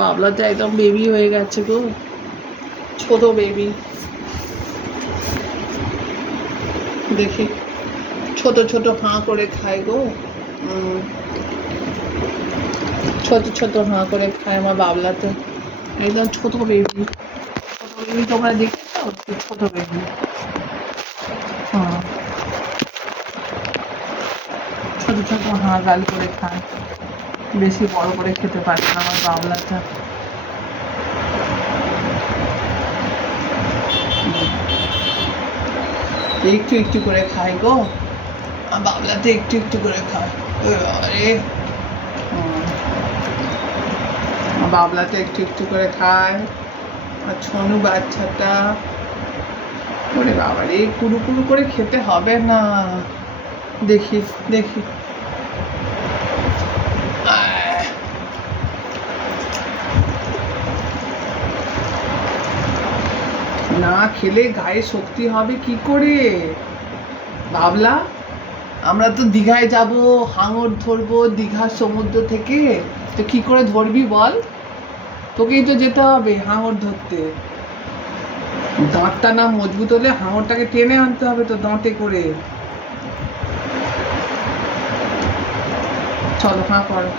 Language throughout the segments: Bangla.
বাবলাটা একদম বেবি হয়ে গেছে গো, ছোট বেবি। দেখি ছোট ছোট হাঁ করে খায় গো, ছোট ছোট হাঁ করে খায় আমার বাবলাতে, একদম ছোট বেবি। ছোট বেবি তোমরা দেখেছো? ছোট বেবি। ছোট ছোট হাঁ গাল করে খায়, বেশি বড় করে খেতে পারে না আমার বাবলাটা। একটু একটু করে খায় গো, আমার বাবলাতে একটু একটু করে খায়। আরে বাবলাতে একটু একটু করে খায়। আর ছনু বাচ্চাটা, ওরে বাবা রে, কুড়ু কুড়ু করে খেতে হবে না। দেখি দেখি, না খেলে গায়ে শক্তি হবে কি করে বাবলা? আমরা তো দীঘায় যাব, হাঙর ধরবো দীঘার সমুদ্র থেকে, তো কি করে ধরবি বল? তোকেই তো যেতে হবে হাঙর ধরতে। দাঁতটা না মজবুত হলে হাঙরটাকে টেনে আনতে হবে তো দাঁতে করে। চলো হাঁ করো,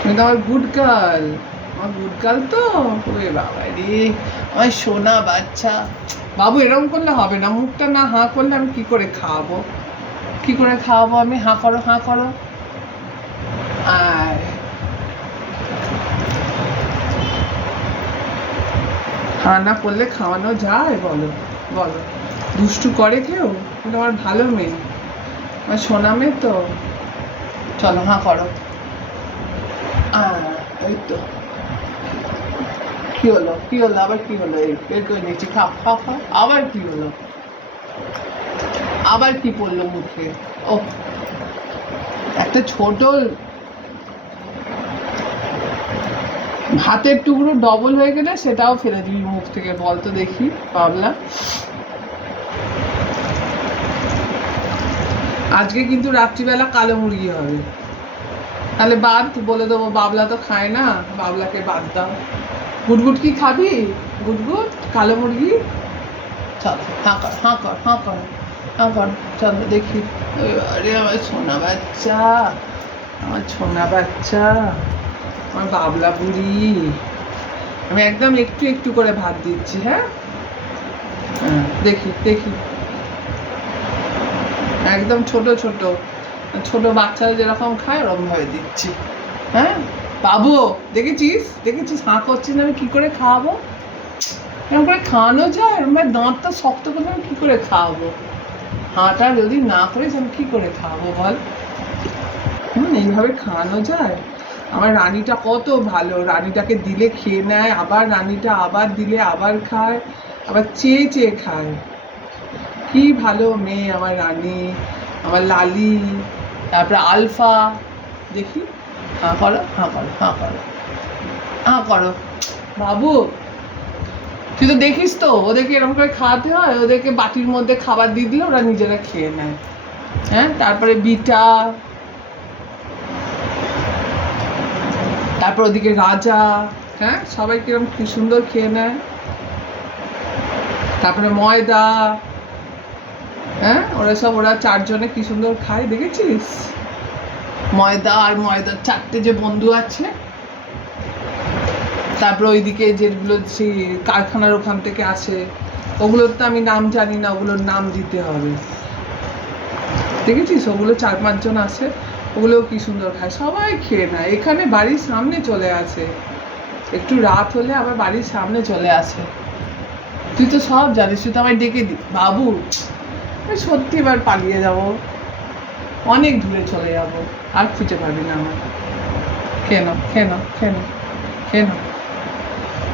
তুমি তো আমার গুড গার্ল, আমার গুড গার্ল তো। ওরে বাবা রে, আমার সোনা বাচ্চা। বাবু এরকম করলে হবে না, মুখটা না হাঁ করলে আমি কি করে খাওয়াবো? কি করে খাওয়াবো আমি? হাঁ করো, হাঁ করো। আর হাঁ না করলে খাওয়ানো যায় বলো? বলো, দুষ্টু করে কেউ? কিন্তু আমার ভালো মেয়ে, আমার সোনা মেয়ে তো। চলো হাঁ করো। এই তো, কি হলো কি হলো আবার? কি হলো? এই বের করে নিয়েছি, খাও খাও খাও। আবার কি হলো? আবার কি পড়লো মুখে? ও, একটা ছোট ভাতের টুকরো ডবল হয়ে গেলে সেটাও ফেলে দিবি মুখ থেকে, বল তো দেখি বাবলা। আজকে কিন্তু রাত্রিবেলা কালো মুরগি হবে, তাহলে বাদ বলে দেবো, বাবলা তো খায় না, বাবলাকে বাদ দাও। গুটগুট কি খাবি? গুটগুট কালো মুরগি? চল হাঁ কর, হাঁ কর, হাঁ কর, হাঁ কর। চলো দেখি। আরে আমার সোনা বাচ্চা, আমার সোনা বাচ্চা, আমার বাবলা বুড়ি। আমি একদম একটু একটু করে ভাত দিচ্ছি। হ্যাঁ, দেখি দেখি, একদম ছোট ছোট, ছোট বাচ্চারা যেরকম খায় ওরকম ভাবে দিচ্ছি। হ্যাঁ বাবু, দেখেছিস দেখেছিস হাঁ করছিস, আমি কি করে খাওয়াবো? এরকম করে খাওয়ানো যায়? আমার দাঁতটা শক্ত করে আমি কি করে খাওয়াবো? হাঁটা যদি না করিস আমি কি করে খাওয়াবো বল? এইভাবে খাওয়ানো যায়? আমার রানীটা কত ভালো, রানীটাকে দিলে খেয়ে নেয়, আবার রানীটা আবার দিলে আবার খায়, আবার চেয়ে চেয়ে খায়। কি ভালো মেয়ে আমার রানী, আমার লালি। তারপরে আলফা। দেখি হাঁ করো, হাঁ করো, হাঁ করো, হাঁ করো। বাবু তুই তো দেখিস তো, ওদেরকে এরকম করে খাওয়াতে হয়, ওদেরকে বাটির মধ্যে খাবার দিয়ে দিলে ওরা নিজেরা খেয়ে নেয়। হ্যাঁ, তারপরে বিটা, তারপর ওদিকে রাজা। হ্যাঁ, সবাই কিরকম কি সুন্দর খেয়ে নেয়। তারপরে ময়দা। হ্যাঁ, ওরা চারজনে কি সুন্দর খায়, দেখেছিস? ময়দা আর ময়দার চারটে যে বন্ধু আছে। তারপরে ওইদিকে যেগুলো সেই কারখানার ওখান থেকে আসে, ওগুলোর তো আমি নাম জানি না, ওগুলোর নাম দিতে হবে। দেখেছিস, ওগুলো 4-5 জন আসে, ওগুলোও কি সুন্দর খায়, সবাই খেয়ে নেয়। এখানে বাড়ির সামনে চলে আসে, একটু রাত হলে আবার বাড়ির সামনে চলে আসে। তুই তো সব জানিস, তুই তো আমায় ডেকে দি। বাবু আমি সত্যি এবার পালিয়ে যাব, অনেক দূরে চলে যাব, আর খুঁজে পাবি না আমার। কেন কেন কেন কেন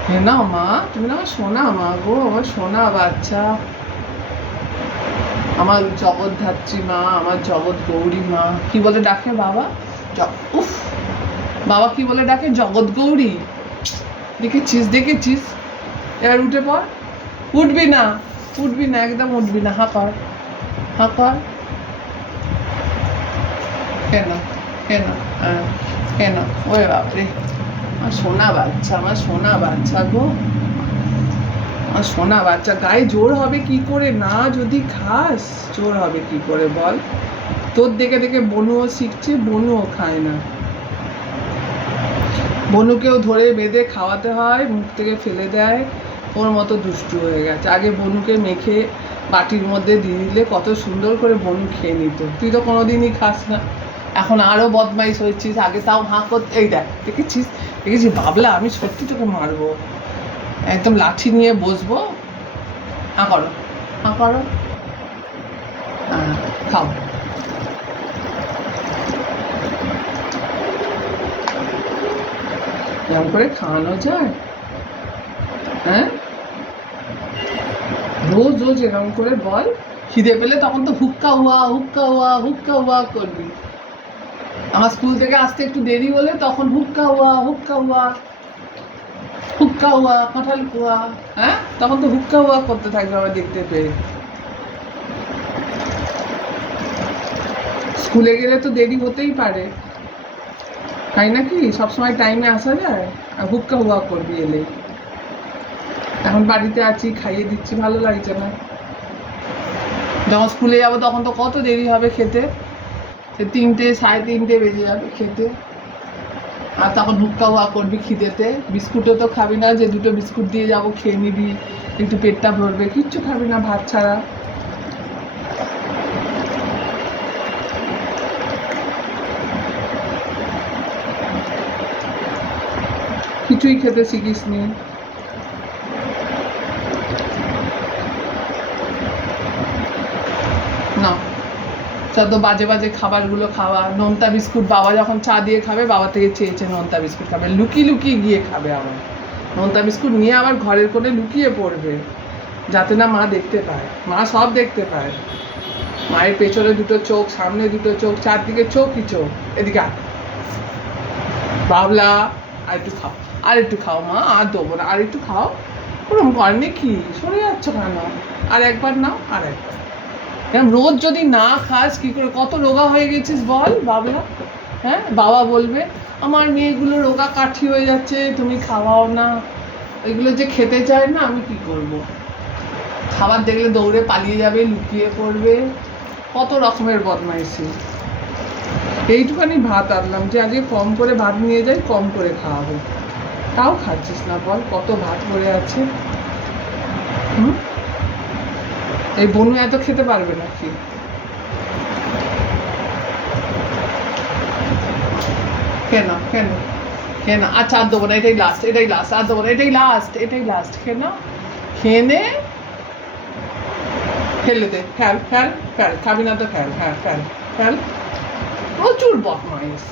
কেন মা? তুমি না আমার সোনা মা গো, আমার সোনা বাচ্চা, আমার জগৎধাত্রী মা, আমার জগৎ গৌরী মা। কি বলে ডাকে বাবা? উফ, বাবা কি বলে ডাকে? জগৎ গৌরী। দেখেছিস দেখেছিস? এবার উঠে পড়। উঠবি না, উঠবি না, একদম উঠবি না। হাঁ কর, হাঁ কর। কেন কেন? হ্যাঁ, কেন? ওরে বাপরে, আমার সোনা বাচ্চা, আমার সোনা বাচ্চা গো, আমার সোনা বাচ্চা। গায়ে জোর হবে কি করে? না যদি খাস জোর হবে কি করে বল? তোর দেখে দেখে বনুও শিখছে, বনুও খায় না। বনুকেও ধরে বেঁধে খাওয়াতে হয়, মুখ থেকে ফেলে দেয়, ওর মতো দুষ্টু হয়ে গেছে। আগে বনুকে মেখে বাটির মধ্যে দিয়ে দিলে কত সুন্দর করে বনু খেয়ে নিত। তুই তো কোনোদিনই খাস না, এখন আরও বদমাইশ হয়েছিস। আগে তাও হাঁ করতে, এই দেখ, দেখেছিস দেখেছিস বাবলা, আমি সত্যি তোকে মারবো, একদম লাঠি নিয়ে বসবো। হাঁ করো, হাঁ করো, হ্যাঁ খাও। এরকম করে খাওয়ানো যায়? হ্যাঁ, রোজ রোজ এরকম করে বল। খিদে পেলে তখন তো হুক্কা হুয়া হুক্কা হুয়া হুক্কা হুয়া করবি। আমার স্কুল থেকে আসতে একটু দেরি হলে তখন হুক্কা হুয়া হুক্কা হুয়া হুক্কা হুয়া কাঁঠাল কুয়া, হ্যাঁ তখন তো হুক্কা হুয়া করতে থাকবে আমার দেখতে পেয়ে। স্কুলে গেলে তো দেরি হতেই পারে, তাই নাকি? সবসময় টাইমে আসা যায়? আর হুক্কা হুয়া করবি এলে। এখন বাড়িতে আছি, খাইয়ে দিচ্ছি, ভালো লাগছে না? যখন স্কুলে যাবো তখন তো কত দেরি হবে খেতে, সে 3টে 3:30 বেজে যাবে খেতে। আর তখন হুক্কা হুয়া করবি খিদেতে। বিস্কুটও তো খাবি না, যে 2টো বিস্কুট দিয়ে যাবো খেয়ে নিবি, একটু পেটটা ভরবে, কিচ্ছু খাবি না ভাত ছাড়া। কিছুই খেতে শিখিস নি। না, যত বাজে বাজে খাবারগুলো খাওয়া। নোনতা বিস্কুট বাবা যখন চা দিয়ে খাবে, বাবা থেকে চেয়েছে নোনতা বিস্কুট খাবে, লুকিয়ে লুকিয়ে গিয়ে খাবে আবার। নোনতা বিস্কুট নিয়ে আবার ঘরের কোণে লুকিয়ে পড়বে, যাতে না মা দেখতে পায়। মা সব দেখতে পায়, মায়ের পেছনে 2টো চোখ, সামনে 2টো চোখ, চারদিকে চোখই চোখ। এদিকে বাবলা, আর একটু খাও, আর একটু খাও মা, আর দেবো না, আর একটু খাও। ওরকম করেনি কি? সরে যাচ্ছ কেন? আর একবার নাও, আর একবার। এরকম রোজ যদি না খাস কি করে? কত রোগা হয়ে গেছিস বল বাবলা। হ্যাঁ, বাবা বলবে আমার মেয়েগুলো রোগা কাঠি হয়ে যাচ্ছে, তুমি খাওয়াও না। এগুলো যে খেতে চায় না, আমি কি করব? খাবার দেখলে দৌড়ে পালিয়ে যাবে, লুকিয়ে পড়বে, কত রকমের বদমাইশি। এইটুখানি ভাত আনলাম যে আজকে কম করে ভাত নিয়ে যাই, কম করে খাওয়াবো, তাও খাচ্ছিস না বল? কত ভাত পড়ে আছে। হুম, এই বনু এত খেতে পারবে নাকি? কেন কেন কেন? আচ্ছা আর দেবো না, এটাই লাস্ট, এটাই লাস্ট, আর দেবো না, এটাই লাস্ট, এটাই লাস্ট। কেন? খেয়ে নে, ফেলে দে, ফেল ফেল ফেল, খাবি না তো ফেল, হ্যাঁ ফেল ফেল। প্রচুর বদমাইশ,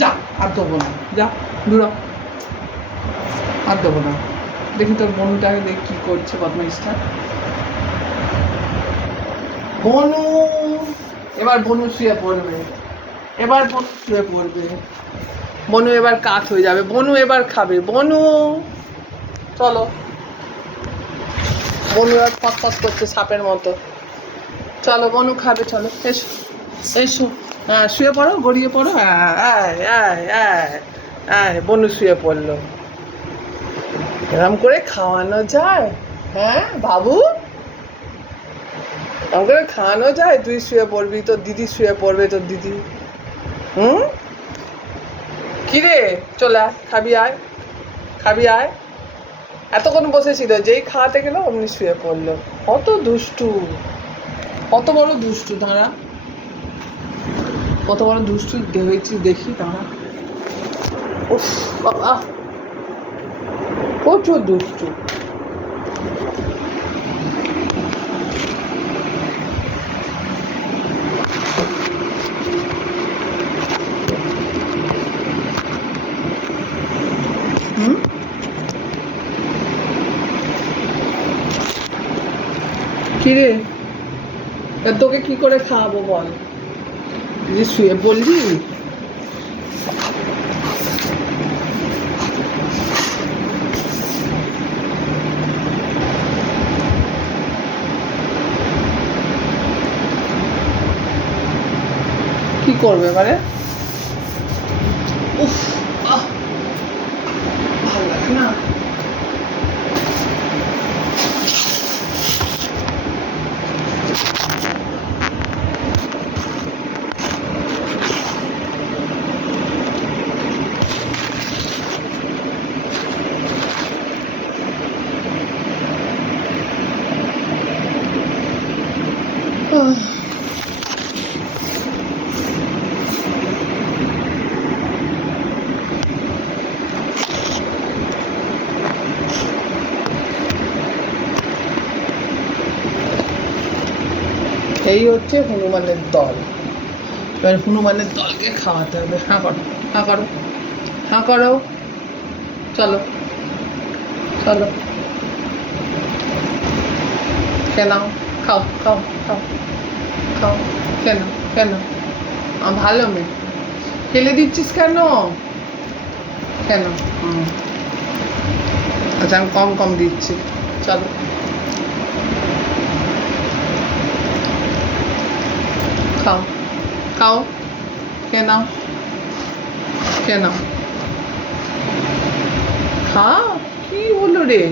যা আর দেবো না, যা দূর হ। আর দেবো না। দেখি তোর বোনটাকে দেখ কি করছে বদমাইশটা। বনু, এবার বনু শুয়ে পড়বে, এবার বনু শুয়ে পড়বে, বনু এবার কাত হয়ে যাবে, বনু এবার খাবে, বনু চলো। বনু এবার ফটফট করছে সাপের মতো। চলো বনু খাবে, চলো এসো এসো। হ্যাঁ শুয়ে পড়ো, গড়িয়ে পড়ো, হ্যাঁ আয় আয় আয় আয়। বনু শুয়ে পড়লো। এরম করে খাওয়ানো যায়? হ্যাঁ বাবু, এরম করে খাওয়ানো যায়? তুই শুয়ে পড়বি, তোর দিদি শুয়ে পড়বে, তোর দিদি। হুম, কিরে চলে আয়, খাবি আয়, খাবি আয়। এতক্ষণ বসেছিল, যেই খাওয়াতে গেল অমনি শুয়ে পড়লো। কত দুষ্টু, কত বড় দুষ্টু। দাঁড়া, কত বড় দুষ্টু হয়েছিস দেখি, দাঁড়া। উফ বাবা, প্রচুর দুষ্টু। হুম, কিরে তোকে কি করে খাওয়াবো বল? যে শুয়ে পড়লি? কি করবে এবারে? উফ, ভালো লাগে না। এই হচ্ছে হনুমানের দল। এবার হনুমানের দলকে খাওয়াতে হবে। হ্যাঁ করো, হ্যাঁ করো, হ্যাঁ করো, চলো চলো, খেয়ে নাও, খাও খাও খাও খাও, কেন কেন ভালো মেয়ে, ফেলে দিচ্ছিস কেন, কেন? আচ্ছা আমি কম কম দিচ্ছি, চলো খাও খাও, খেয়ে নাও, খেয়ে নাও, খা। কি হলো রে,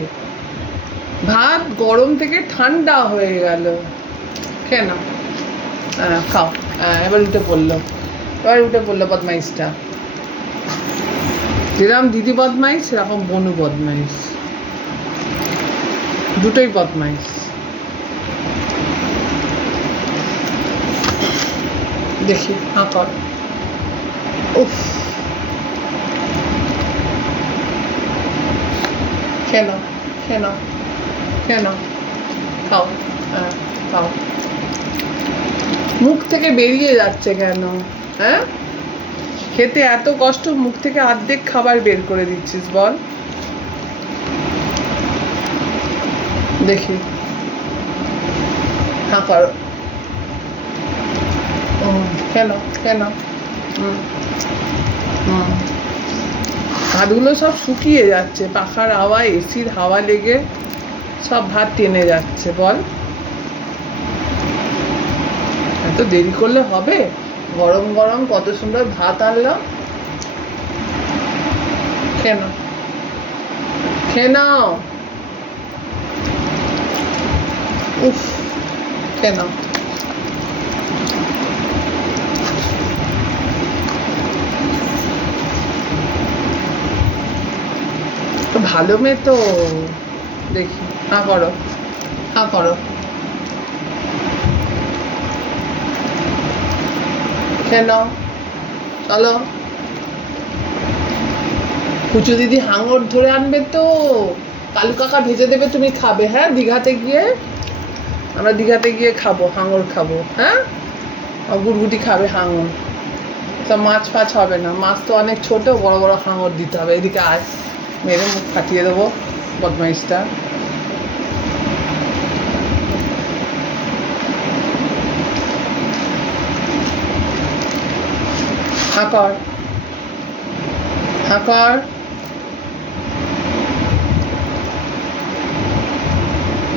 ভাত গরম থেকে ঠান্ডা হয়ে গেল, খেয়ে নাও। হ্যাঁ খাও। হ্যাঁ এবার উঠে পড়লো, এবার উঠে পড়লো বদমাইশটা। যেরকম দিদি বদমাইশ সেরকম বনু বদমাইশ, দুটোই বদমাইশ। দেখি হ্যাঁ কর। উফ, খেয়ে নাও, খেয়ে নাও, খেয়ে নাও, খাও। হ্যাঁ খাও। মুখ থেকে বেরিয়ে যাচ্ছে কেন? হ্যাঁ, খেতে এত কষ্ট, মুখ থেকে অর্ধেক খাবার বের করে দিচ্ছিস বল। দেখি হ্যাঁ করো। কেন কেন? ভাতগুলো সব শুকিয়ে যাচ্ছে, পাখার হাওয়া, এসির হাওয়া লেগে সব ভাত টেনে যাচ্ছে বল। এত দেরি করলে হবে? গরম গরম কত সুন্দর ভাত আনলাম, খেয়ে নাও, খেয়ে নাও। উফ, খেয়ে নাও। তো ভালো মেয়ে তো। দেখি হ্যাঁ করো, হ্যাঁ করো, খেয়ে নাও, চলো। কুচু দিদি হাঙর ধরে আনবে তো, কালু কাকা ভেজে দেবে, তুমি খাবে। হ্যাঁ দীঘাতে গিয়ে, আমরা দীঘাতে গিয়ে খাবো, হাঙর খাবো। হ্যাঁ গুড়গুটি খাবে হাঙর, সব মাছ ফাছ হবে না, মাছ তো অনেক ছোট, বড় বড় হাঙর দিতে হবে। এদিকে আয়, মেরে মুখ ফাটিয়ে দেবো বদমাইশটা। হ্যাঁ কর, হ্যাঁ কর,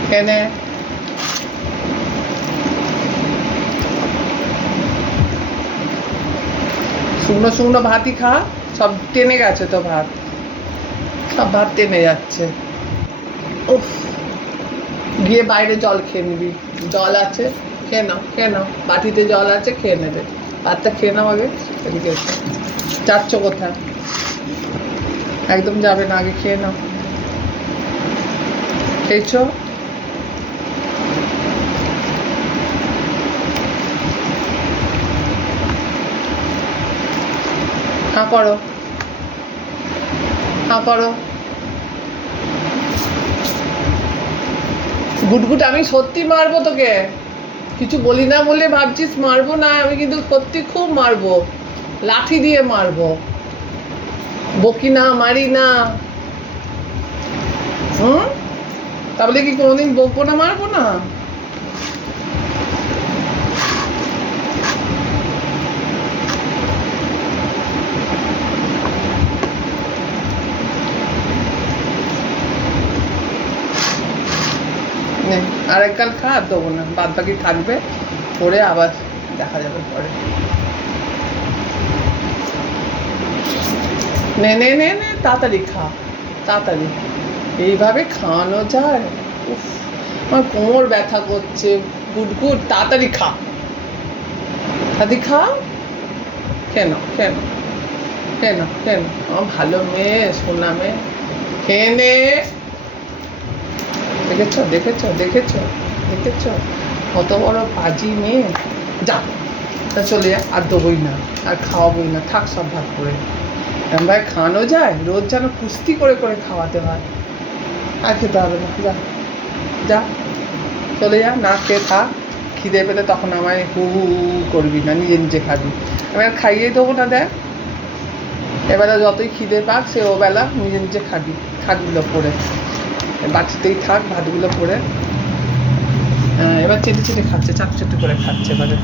কেনে শুকনো শুকনো ভাতই খা, সব টেনে গেছে তো ভাত, সব ভাত টেনে যাচ্ছে। উফ, গিয়ে বাইরে জল খেয়ে নিবি, জল আছে, খেয়ে নাও, খেয়ে নাও, বাটিতে জল আছে, খেয়ে নেবে। ভাতটা খেয়ে নাও আগে। এদিকে যাচ্ছ কোথায়? একদম যাবে না, আগে খেয়ে নাও। খেয়েছো? হ্যাঁ করো, হ্যাঁ করো। গুটগুট আমি সত্যি মারবো তোকে, কিছু বলি না বলে ভাবছিস মারবো না, আমি কিন্তু সত্যি খুব মারবো, লাঠি দিয়ে মারবো, বকি না, মারি না। তাহলে কি কোনোদিন বকবো না, মারবো না? আর একগাল খা, আর দেবো না, বাদ বাকি থাকবে, পরে আবার দেখা যাবে পরে। নে নে নে নে তাড়াতাড়ি খা, তাড়াতাড়ি। এইভাবে খাওয়ানো যায়? উফ, আমার কোমর ব্যথা করছে। গুড গুড, তাড়াতাড়ি খা, তাড়াতাড়ি খা। কেন কেন কেন কেন আমার ভালো মেয়ে, সোনা মেয়ে, খেয়ে নে। দেখেছো দেখেছো দেখেছো দেখেছো কত বড় পাজি মেয়ে। যা, তা চলে যা, আর দেবোই না, আর খাওয়াবোই না, থাক সব ভাগ করে। এরম ভাবে খাওয়ানো যায়? রোজ যেন কুস্তি করে করে খাওয়াতে হয়। আর খেতে হবে না, যা যা, চলে যা, না খেয়ে থাক। খিদে পেলে তখন আমায় হু হু হু করবি না, নিজে নিজে খাবি। আমি আর খাইয়ে দেবো না, দেখ এবেলা যতই খিদে পাক সে ওবেলা নিজে নিজে খাবি, খাটগুলো পরে বাটিতেই থাক ভাতগুলো পরে। এবার চেটে চেটে খাচ্ছে, চাটু চাটু করে খাচ্ছে এবারে।